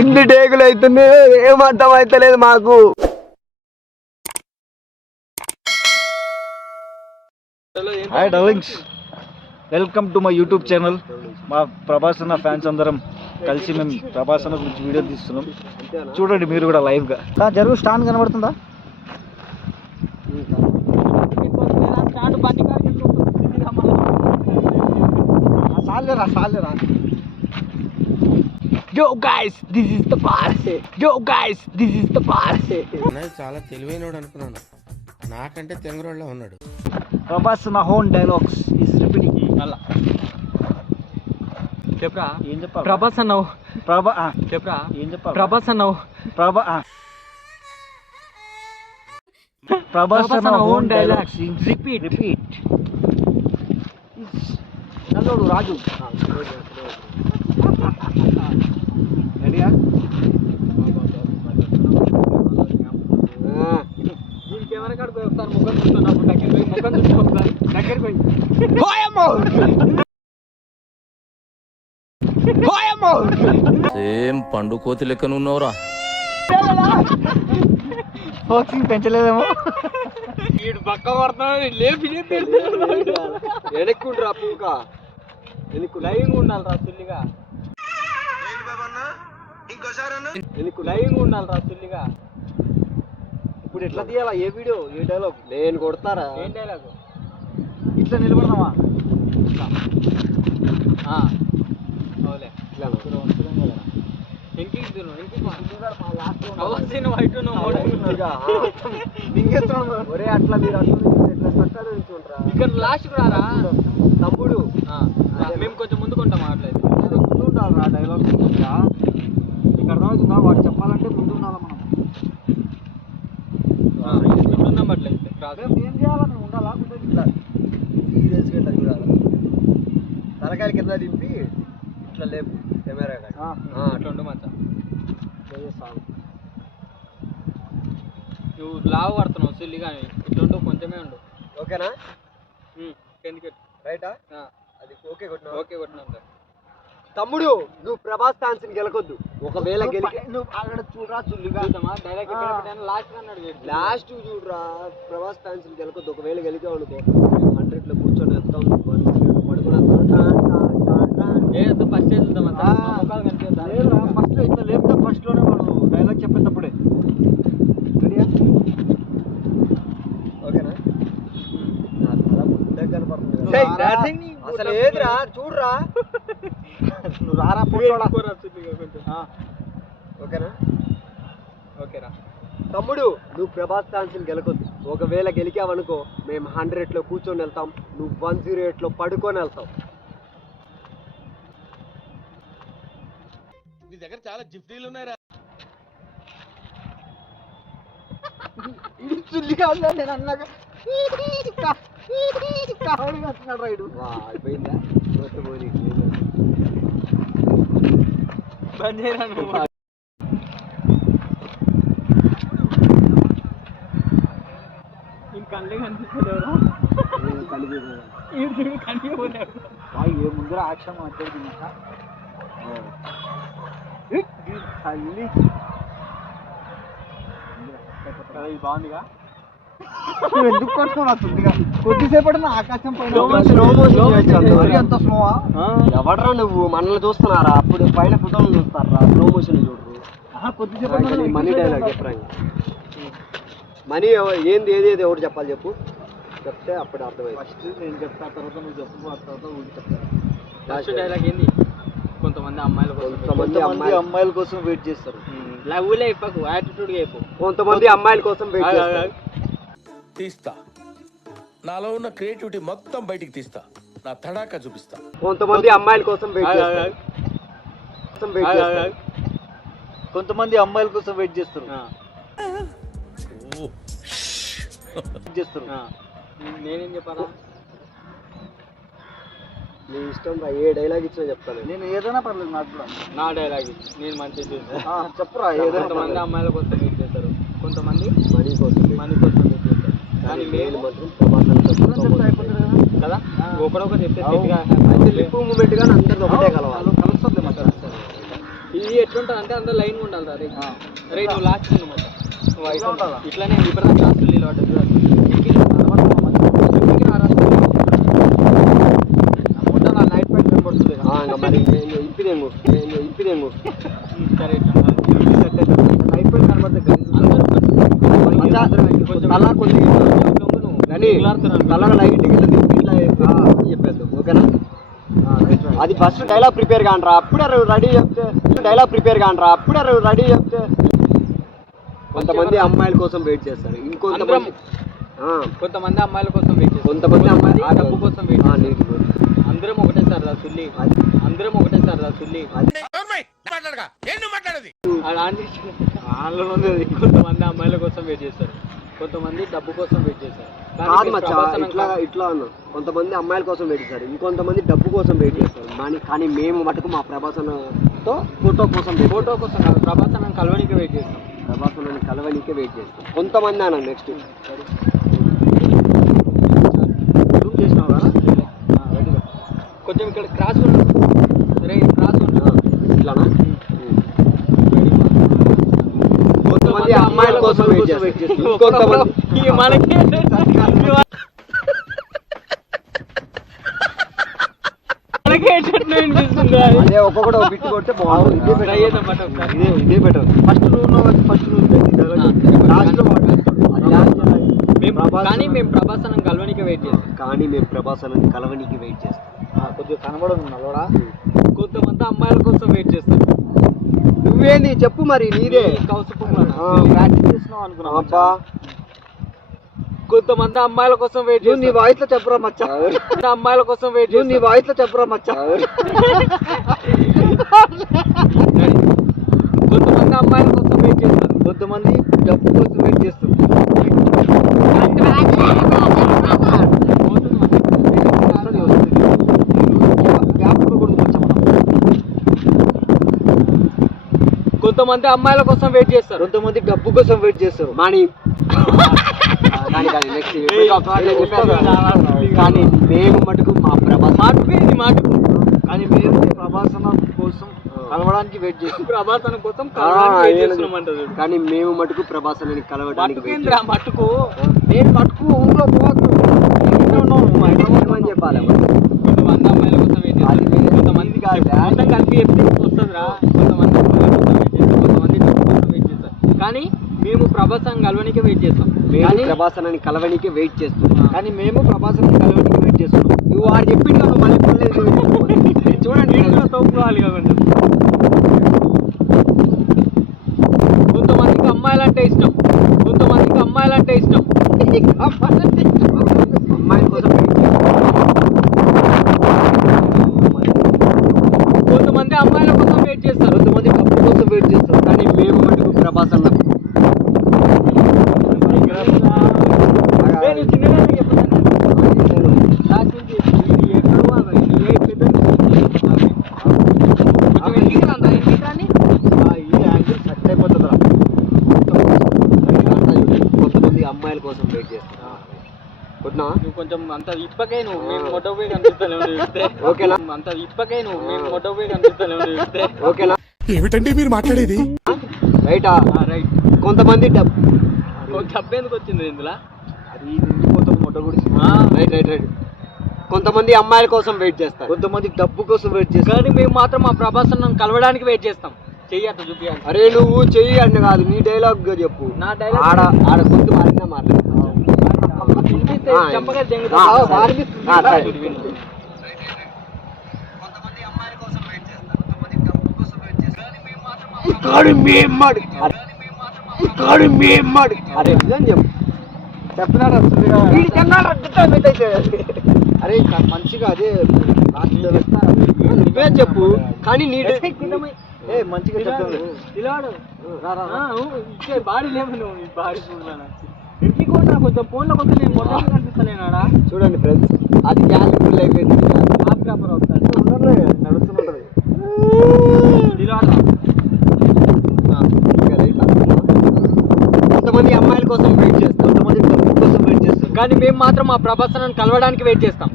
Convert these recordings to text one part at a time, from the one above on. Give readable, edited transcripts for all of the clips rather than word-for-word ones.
ఇన్ని టేకులు అవుతున్నాయి, ఏం అర్థం అవుతలేదు మాకు. Hi darlings, welcome to my YouTube channel. మా ప్రభాస్ అన్న ఫ్యాన్స్ అందరం కలిసి మేము ప్రభాస్ అన్న గురించి వీడియో తీస్తున్నాం. చూడండి మీరు కూడా లైవ్గా. జరుగు, స్టాండ్ కనబడుతుందా? సాలేరా. Yo guys, this is the boss. Yo guys, this is the boss. చాలా తెలివైనోడు అనుకున్నాను, నాకంటే తెంగరోళ్ళ ఉన్నాడు. ప్రభాస్ నా ఓన్ డైలాగ్స్ ఈస్ రిపీటింగ్. అలా చెప్పరా, ఏం చెప్పాలి? ప్రభాస్ అన్నావు. చెప్పరా, ఏం చెప్పాలి? ప్రభాస్ అన్నావు. ప్రభాస్ నా ఓన్ డైలాగ్స్ రిపీట్. నల్లోడు రాజు. రెడీయా? కెమెరా కాడికి ఒకసారి ముఖం చూస్తున్నప్పుడు ముఖం చూసుకోవాలి. దగ్గరికి పోయి సేమ్ పండు కోతి లెక్కన ఉన్నావురా. బాక్సింగ్ పెంచలేదేమో. వీడు పక్క పడుతున్నాడు, లేపి వెనక్కుండ్రా పూక, వెనక్కు లైన్ ఉండాలిరా సుల్లిగా, వెనక్కు లైన్ ఉండాలిరా సుల్లిగా. ఇప్పుడు ఎట్లా తీయాలా? ఏ వీడియో, ఏ డైలాగ్? నేను కొడతారా? ఏం డైలాగ్? ఇట్లా నిలబడదామా? అవులే ఇట్లా ఒరే అట్లా మీరు ఇక్కడ లాస్ట్ రారా తమ్ముడు. మేము కొంచెం ముందుకుంటాం, అట్లయితే ముందు ఉండాలి రా డైలాగ్. నీకు అర్థమవుతుందా? వాడు చెప్పాలంటే ముందు ఉండాలి మనం. ఇట్లున్నాం అట్లయితే. ఏం చేయాలా? మేము ఉండాలా? ఇట్లా సీరియస్గా ఇట్లా చూడాలి, తలకాయల కింద దింపి ఇట్లా లేపు కెమెరా అట్లా ఉండు మచ్చా. నువ్వు లావు పడుతున్నావు సిల్లి, కానీ ఇట్లా ఉండు, కొంచెమే ఉండు. ఓకేనా? ఎందుకు రైటా? అది ఓకే కొట్టినా. తమ్ముడు, నువ్వు ప్రభాస్ ఫ్యాన్స్ గెలకొద్దు. ఒకవేళ నువ్వు అక్కడ చూడరా చుల్లిగా. లాస్ట్ చూడరా, ప్రభాస్ ఫ్యాన్స్ గెలకొద్దు. ఒకవేళ గెలిచావు అనుకో, 100లో కూర్చొని వెళ్తాం, పడుకుని ఫస్ట్ ఇట్లా లేపుతా. ఫస్ట్ లోనే వాడు డైలాగ్ చెప్పేటప్పుడే. రెడీయా? ఓకేనా? నా తల ముద్దగా కనపడుతుంది అసలు. ఏదిరా చూడరా, నువ్వు రారా. ఓకేనా? ఓకేరా తమ్ముడు, నువ్వు ప్రభాస్ ఫ్యాన్స్ గెలకొద్దు. ఒకవేళ గెలికావనుకో, మేము 100లో కూర్చొని వెళ్తాం, నువ్వు 108లో పడుకొని వెళ్తావు. నీ దగ్గర చాలా జిఫ్టీలు ఉన్నాయిరా. చుల్లిగా ఉన్నా నేను అన్నాక రైడు అయిపోయిందా? పోనీ బంద్ చేయరా నువ్వు. కళ్ళే కనిపిస్తలేవురా. ఏ ముందర యాక్షన్ మాట్లాడుతున్నా తల్లి. ఇది బాగుందిగా. నువ్వు ఎందుకు కొట్టుకున్నా తుందిగా? కొద్దిసేపటి ఆకాశం పైన అంత స్లోవా? ఎవడరా నువ్వు? మనల్ని చూస్తున్నారా? అప్పుడు పైన ఫోటోలు చూస్తారా? స్లో మోషన్ చూడరు. కొద్దిసేపటి మనీ డైలాగ్ చెప్పరా? మనీ ఏంది, ఏది ఎవరు చెప్పాలి చెప్పు, చెప్తే అప్పుడు అర్థమైంది. ఫస్ట్ నేను చెప్తా, తర్వాత నువ్వు చెప్పు, ఆ తర్వాత ఊరికి చెప్తాను. లాస్ట్ డైలాగ్ ఏంది? కొంతమంది అమ్మాయిల కోసం వెయిట్ చేస్తారు. లవ్లే ఇప్పకు, యాటిట్యూడ్గా అయిపో. కొంతమంది అమ్మాయిల కోసం వెయిట్ చేస్తారు. తీస్తా, నాలో ఉన్న క్రియేటివిటీ మొత్తం బయటికి తీస్తా, నా తడాకా చూపిస్తా. కొంతమంది అమ్మాయిల కోసం వెయిట్ చేస్తారు. కొంతమంది అమ్మాయిల కోసం వెయిట్ చేస్తారు. నేనేం చెప్పాలా? నీ ఇష్టం రా, ఏ డైలాగ్ ఇచ్చినా చెప్తాను. నేను ఏదైనా పర్లేదు, నాకు కూడా. నా డైలాగ్ నేను మంచిగా చెప్పురా. కొంతమంది అమ్మాయిల కోసం వెయిట్ చేస్తారు, కొంతమంది మనీ కోసం వెయిట్ చేస్తారు. కానీ నేను మాత్రం కదా ఒకడొక చెప్తే లిప్ మూమెంట్ కానీ అందరిది ఒకటే కలవాలి. కలుస్తుంది. ఈ ఇది ఎట్లుంటుంది అంటే అందరూ లైన్ ఉండాలి రా. రే నువ్వు లాస్ట్ నువ్వు ఇట్లానే ఇప్పుడు క్లాసులు నిలబడ్డది నైట్ పాయింట్ కనబడుతుంది మరి ఇప్పిదేమో సరే నైట్ పాయింట్ కనబడుతుంది తలా కొద్దిగా తలగా లైట్ ఇట్లా చెప్పేద్దాం ఓకేనా. అది ఫస్ట్ డైలాగ్ ప్రిపేర్ కానరా అప్పుడే రెడీ చెప్తే కొంతమంది అమ్మాయిల కోసం వెయిట్ చేస్తారు, కొంతమంది అమ్మాయిల కోసం వెయిట్ చేస్తారు, కొంతమంది అమ్మాయిలు ఆ డబ్బు కోసం వెయిట్ చేస్తారు. అందరం ఒకటే సార్ రా సుల్లి, కొంతమంది అమ్మాయిల కోసం వెయిట్ చేస్తారు, కొంతమంది డబ్బు కోసం వెయిట్ చేస్తారు. కాదు మచ్చా ఇట్లా అన్నా, కొంతమంది అమ్మాయిల కోసం వెయిట్ చేస్తారు, ఇంకొంతమంది డబ్బు కోసం వెయిట్ చేస్తారు. కానీ మేము మటుకు మా ప్రభాసనతో ఫోటో కోసం కాదు, ప్రభాసన కలవనీకే వెయిట్ చేస్తాం, కొంతమంది అన్న. నెక్స్ట్ రూమ్ చేసినావు కదా కొంచెం ఇక్కడ క్రాస్ సరే క్రాస్ ఇట్లానా. కొంతమంది అమ్మాయిల కోసం వెయిట్ చేస్తారు, కొంతమంది మనకి అదే ఒక్కొక్కటి ఒక బిట్ కొడితే బాగుంది. ఇదే బెటర్. ఫస్ట్ కానీ మేము ప్రభాసనం కలవనికి వెయిట్ చేస్తాం, కొద్దిగా కనబడదు నల్లోడా. కొంతమంది అమ్మాయిల కోసం వెయిట్ చేస్తాం. నువ్వేంది చెప్పు మరి, నీదే ప్రాక్టీస్ చేసినావు అనుకున్నా. కొంతమంది అమ్మాయిల కోసం వెయిట్ చేస్తాం. నీ వాయిస్ లో చెప్పరా మచ్చా, అమ్మాయిల కోసం వెయిట్ చేస్తాం. నీ వాయిస్ లో చెప్పరా మచ్చా. కొంతమంది అమ్మాయిల కోసం వెయిట్ చేస్తారు, కొంతమంది డబ్బు కోసం వెయిట్ చేస్తారు. కొంతమంది అమ్మాయిల కోసం వెయిట్ చేస్తారు, కొంతమంది డబ్బు కోసం వెయిట్ చేస్తారు. కానీ మేము మటుకు మా కానీ మేము ప్రభాసన కోసం కలవడానికి వెయిట్ చేస్తాం, ప్రభాసన కోసం కానీ మేము మటుకు ప్రభాసనని కలవడానికి మటుకు నేను మటుకు ఊళ్ళో పోవద్దు చెప్పాలి. కొంతమంది అమ్మాయిల కోసం వెయిట్ చేస్తారు, కొంతమంది కలిపి వస్తుందిరా. కొంతమంది డబ్బు కోసం వెయిట్ చేస్తారు, కానీ మేము ప్రభాసన కలవనికి వెయిట్ చేస్తాం. ప్రభాసనాన్ని కలవనికి వెయిట్ చేస్తాం, కానీ మేము ప్రభాసనాన్ని కలవనికి వెయిట్ చేస్తున్నాం. నువ్వు వాడు చెప్పింది కదా మళ్ళీ చూడండి తోపుకోవాలి కాకుండా. కొంతమందికి అమ్మాయిలంటే ఇష్టం, అమ్మాయిల కోసం కొంతమంది అమ్మాయిల కోసం వెయిట్ చేస్తారు, కొంతమంది డబ్బు కోసం వెయిట్ చేస్తారు, కానీ మేము మటుకు ప్రభాసన కొంతమంది అమ్మాయిల కోసం వెయిట్ చేస్తారు. నువ్వు కొంచెం అంత ఇప్పకే నువ్వు మేము మొట్టపోయి కనిపిస్తాను. ఓకేనా, అంత ఇప్పకే నువ్వు మేము మొట్టపోయి కనిపిస్తాను. ఓకేనా, ఏమిటండి మీరు మాట్లాడేది? రైటా? రైట్. కొంతమంది డబ్బు ఎందుకు వచ్చింది ఇందులో? అది మొట్ట గురించి. రైట్. కొంతమంది అమ్మాయిల కోసం వెయిట్ చేస్తారు, కొంతమంది డబ్బు కోసం వెయిట్ చేస్తారు, కానీ మేము మాత్రం మా ప్రభాసనం కలవడానికి వెయిట్ చేస్తాం. చెయ్యి అట్లా చూపించాలి. అరే నువ్వు చెయ్యి అని కాదు, నీ డైలాగ్ చెప్పు. నా డైలాగ్ ఆడ కొంత మారినా మాట్లాడు. అరే నిజం చెప్పు. చెప్పినాడు అరే మంచిగా అదే నువ్వే చెప్పు, కానీ నీ మంచిగా చెప్తాను. బాడీ లేవు నువ్వు, బాడీ ఇంటికి కూడా కొంచెం ఫోన్లో కొంచెం నేను మొదలు కనిపిస్తలేనాడా. చూడండి ఫ్రెండ్స్, అది గ్యాస్ ఫుల్ అయిపోయింది. నడుస్తుంటది. కొంతమంది అమ్మాయిల కోసం వెయిట్ చేస్తారు, కొంతమంది డబ్బు కోసం వెయిట్ చేస్తారు, కానీ మేము మాత్రం మా ప్రభాసనాన్ని కలవడానికి వెయిట్ చేస్తాం.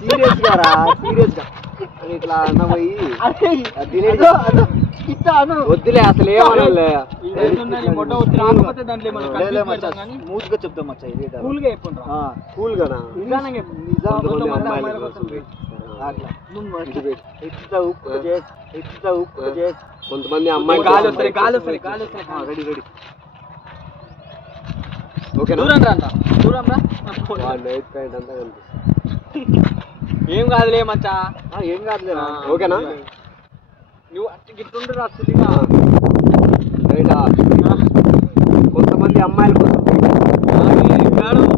సీరియస్ గా రా, సీరియస్ గా ఇట్లా అన్న పోయి వద్దులే అసలు ఏమనలే. మూతిగా చెప్తాం మచ్చా ఇది కూల్ గానా కొంతమంది అమ్మాయి రెడీ రెడీ ఓకేనా ఏం కాదులే మచ్చా, ఏం కాదులే ఓకేనా నువ్వు గిట్టుండ్రు అసలుగా రైటా. కొంతమంది అమ్మాయిల కోసం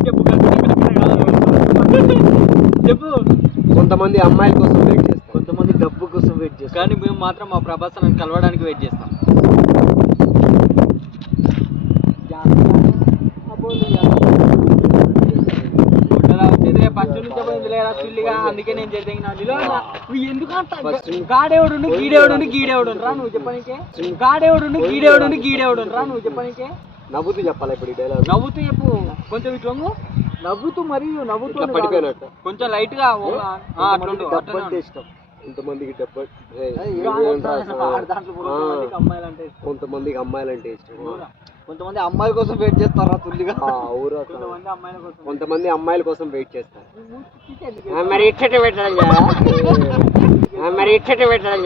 చెప్పు చెప్పు. కొంతమంది అమ్మాయిల కోసం వెయిట్ చేస్తారు, కొంతమంది డబ్బు కోసం వెయిట్ చేస్తారు. కానీ మేము మాత్రం మా ప్రభాసం కలవడానికి వెయిట్ చేస్తాం. ఫస్ట్ నుంచి పోయింది లేరా చిల్లిగా, అందుకే నేను జరిగినా నువ్వు ఎందుకంట గాడేవుడు గీడేవుడు రా నువ్వు చెప్పనికే, గాడేవుడు గీడేవుడు రా నువ్వు చెప్పనికే. నవ్వుతూ చెప్పాలి ఇప్పుడు ఈ డైలాగ్. నవ్వుతూ చెప్పు కొంచెం ఇట్లా నవ్వుతూ మరియు నవ్వుతూ పడిపోయినట్టు కొంచెం లైట్ గా డబ్బు అంటే ఇష్టం. కొంతమందికి డబ్బు, అమ్మాయిలంటే కొంతమందికి అమ్మాయిలంటే ఇష్టం. కొంతమంది అమ్మాయిల కోసం వెయిట్ చేస్తారా తుల్లిగా. కొంతమంది అమ్మాయిల కోసం వెయిట్ చేస్తారు. మరి ఇచ్చట పెట్టాలి మరి ఇచ్చట పెట్టాలి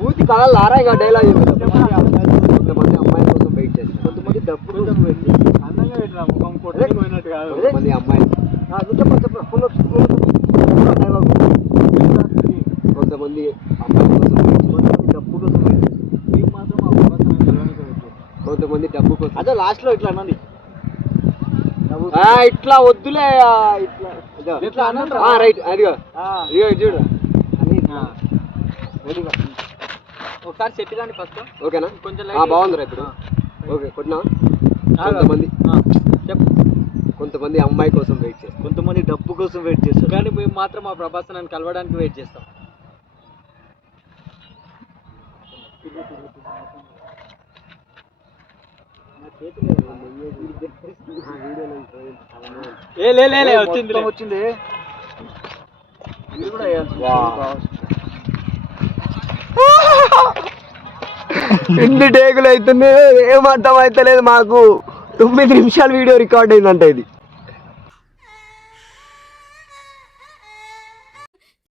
మూతి కళలు ఆరాయిగా డైలాగ్. కొంతమంది అమ్మాయిల కోసం వెయిట్ చేస్తారు, కొంతమంది డబ్బు కోసం వెయిట్ చేస్తారు. అందంగా పెట్టరా ముఖం కొట్టుకుపోయినట్టు కాదు. కొంతమంది అమ్మాయిలు కొంతమంది అమ్మాయిల కోసం కొంతమంది డబ్బు కోసం వెయిట్ చేస్తారు. మేము మాత్రం మా ప్రభాసం కలవడానికి వెయిట్ చేస్తాం. కొంతమంది డబ్బు కోసం. అదే లాస్ట్ లో ఇట్లా అన్నది ఇట్లా వద్దులే ఇట్లా రైట్ అదిగో చూడు ఒకసారి సెట్ కానీ ఫస్ట్ ఓకేనా. కొంచెం బాగుందిరా ఇప్పుడు ఓకే కొట్టినా. కొంతమంది కొంతమంది అమ్మాయి కోసం వెయిట్ చేస్తారు, కొంతమంది డబ్బు కోసం వెయిట్ చేస్తారు. కానీ మేము మాత్రం మా ప్రభాసాన్ని కలవడానికి వెయిట్ చేస్తాం. వచ్చింది మీరు కూడా ఎన్ని టేకులు అవుతుంది ఏం అర్థం అవుతలేదు మాకు. 9 నిమిషాలు వీడియో రికార్డ్ అయిందంట ఇది.